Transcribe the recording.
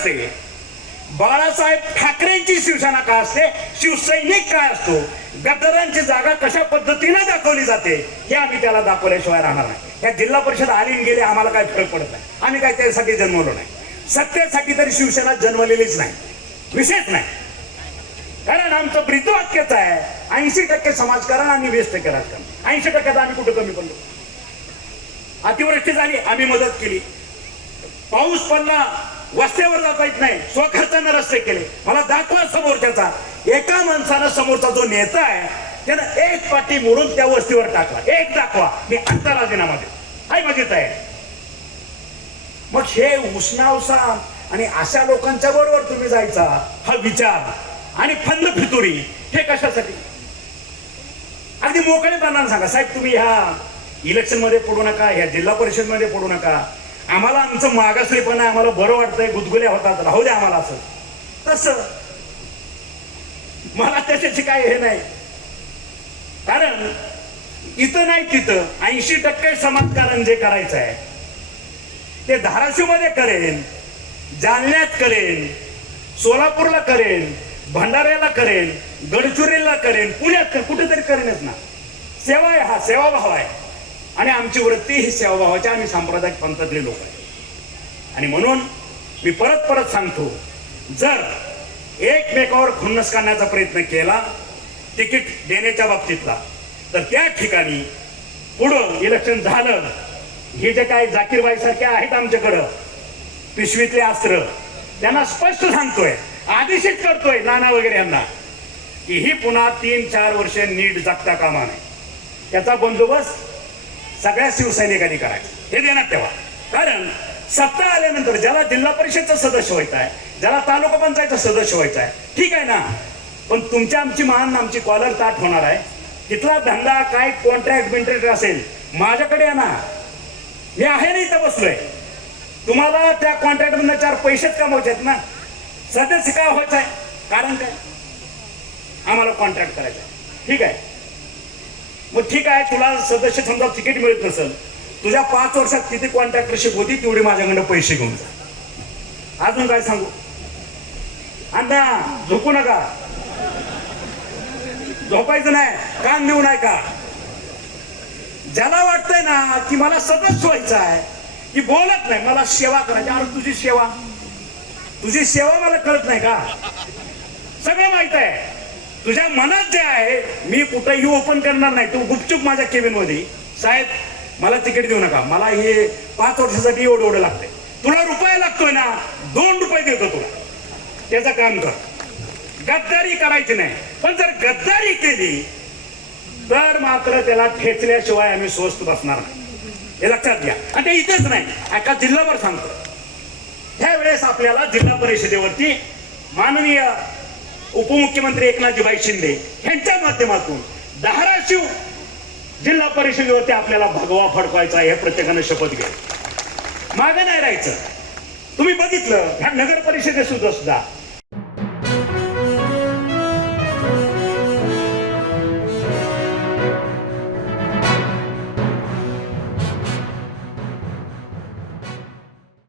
असते, बाळासाहेब ठाकरेंची शिवसेना काय असते, शिवसैनिक काय असतो, गद्दारांची जागा कशा पद्धतीने दाखवली जाते हे आम्ही त्याला दाखवल्याशिवाय राहणार नाही. या जिल्हा परिषद आली आणि गेले आम्हाला काय फरक पडत नाही. आम्ही काय त्यासाठी जन्मलो नाही. सत्तेसाठी तरी शिवसेना जन्मलेलीच नाही, विशेष नाही. कारण आमचं ब्रीदवाक्यच आहे 80% समाजकारण आणि 20% राजकारण. 80% आम्ही कुठं कमी पडलो. अतिवृष्टी झाली आम्ही मदत केली, पाऊस पडला वस्त्यावर जाता येत नाही स्वखर्चाने रस्ते केले. मला दाखवा समोरच्याचा, एका माणसानं समोरचा जो नेता आहे त्यानं एक पाटी मोडून त्या वस्तीवर टाकला, एक दाखवा, मी अंतर राजीनामा देतो, हाय माझी तयारी. मग हे उष्णावसा आणि अशा लोकांच्या बरोबर तुम्ही जायचा हा विचार आणि फंद फितुरी हे कशासाठी? अगदी मोकळेपणाने सांगा साहेब, तुम्ही ह्या इलेक्शन मध्ये पडू नका, ह्या जिल्हा परिषद मध्ये पडू नका, आम्हाला आमचं मागासलेपण आहे, आम्हाला बरं वाटतंय, गुदगुल्या होतात, राहू द्या आम्हाला असं तसं. मला त्याच्याची काय हे नाही. कारण इथं नाही तिथं 80% समाजकारण जे करायचं आहे ते धाराशिव मध्ये करेन, जालन्यात करेन, सोलापूरला करेन, भंडाऱ्याला करेन, गडचिरोलीला करेन, पुण्यात कुठेतरी करेनच ना. सेवा आहे, हा सेवाभाव आहे आणि आमची वृत्ती ही सेवाभावाची, आम्ही सांप्रदायिक पंथातले लोक आहे. आणि म्हणून मी परत परत सांगतो, जर एकमेकावर खुन्नस करण्याचा प्रयत्न केला तिकीट देण्याच्या बाबतीतला, तर त्या ठिकाणी पुढं इलेक्शन झालं, हे जे काही जाकीरबाई सारखे आहेत आमच्याकडं पिशवीतले अस्त्र, त्यांना स्पष्ट सांगतोय, आदेशित करतोय नाना वगैरे यांना की ही पुन्हा 3-4 वर्ष नीट जगता कामा नये. त्याचा बंदोबस्त सगळ्या शिवसैनिकांनी करायचा, हे देण्यात ठेवा. कारण सत्ता आल्यानंतर ज्याला जिल्हा परिषदचं सदस्य व्हायचं आहे, ज्याला तालुका पंचायतचं सदस्य व्हायचं आहे, ठीक आहे ना, पण तुमच्या आमची मान आमची कॉलर ताट होणार आहे. तिथला धंदा काय कॉन्ट्रॅक्ट बिंट्रॅक्ट असेल माझ्याकडे या ना, मी आहे ना इथं बसलोय. तुम्हाला त्या कॉन्ट्रॅक्ट मधून 4 पैसेच कमवायचे आहेत ना, सदस्य काय व्हायचं आहे, कारण काय, आम्हाला कॉन्ट्रॅक्ट करायचं आहे, ठीक आहे. मग ठीक आहे, तुला सदस्य समजा तिकीट मिळत नसेल, तुझ्या 5 वर्षात किती कॉन्ट्रॅक्टरशिप होती तेवढी माझ्याकडे पैसे घेऊन जा. अजून काय सांगू, अण्णा झोपू नका, झोपायचं नाही, कान देऊ नये का. ज्याला वाटतंय ना की मला सदस्य व्हायचं आहे, की बोलत नाही, मला सेवा करायची, अरे तुझी सेवा मला कळत नाही का? सगळं माहित आहे, तुझ्या मनात जे आहे, मी कुठेही ओपन करणार नाही. तू गुपचूप माझ्या केबिन मध्ये, साहेब मला तिकीट देऊ नका, मला हे 5 वर्षासाठी एवढं लागतंय, तुला रुपये लागतोय ना, 2 रुपये देतो तुला, त्याचं काम कर. गद्दारी करायची नाही, पण जर गद्दारी केली तर मात्र त्याला ठेचल्याशिवाय आम्ही स्वस्त बसणार नाही, हे लक्षात घ्या. आणि ते इथेच नाही, एका जिल्ह्यावर सांगतो. त्यावेळेस आपल्याला जिल्हा परिषदेवरती माननीय उपमुख्यमंत्री एकनाथजीभाई शिंदे यांच्या माध्यमातून धाराशिव जिल्हा परिषदेवरती आपल्याला भगवा फडकवायचा, हे प्रत्येकाने शपथ घ्या, मागे नाही राहायचं. तुम्ही बघितलं ह्या नगर परिषदेत सुद्धा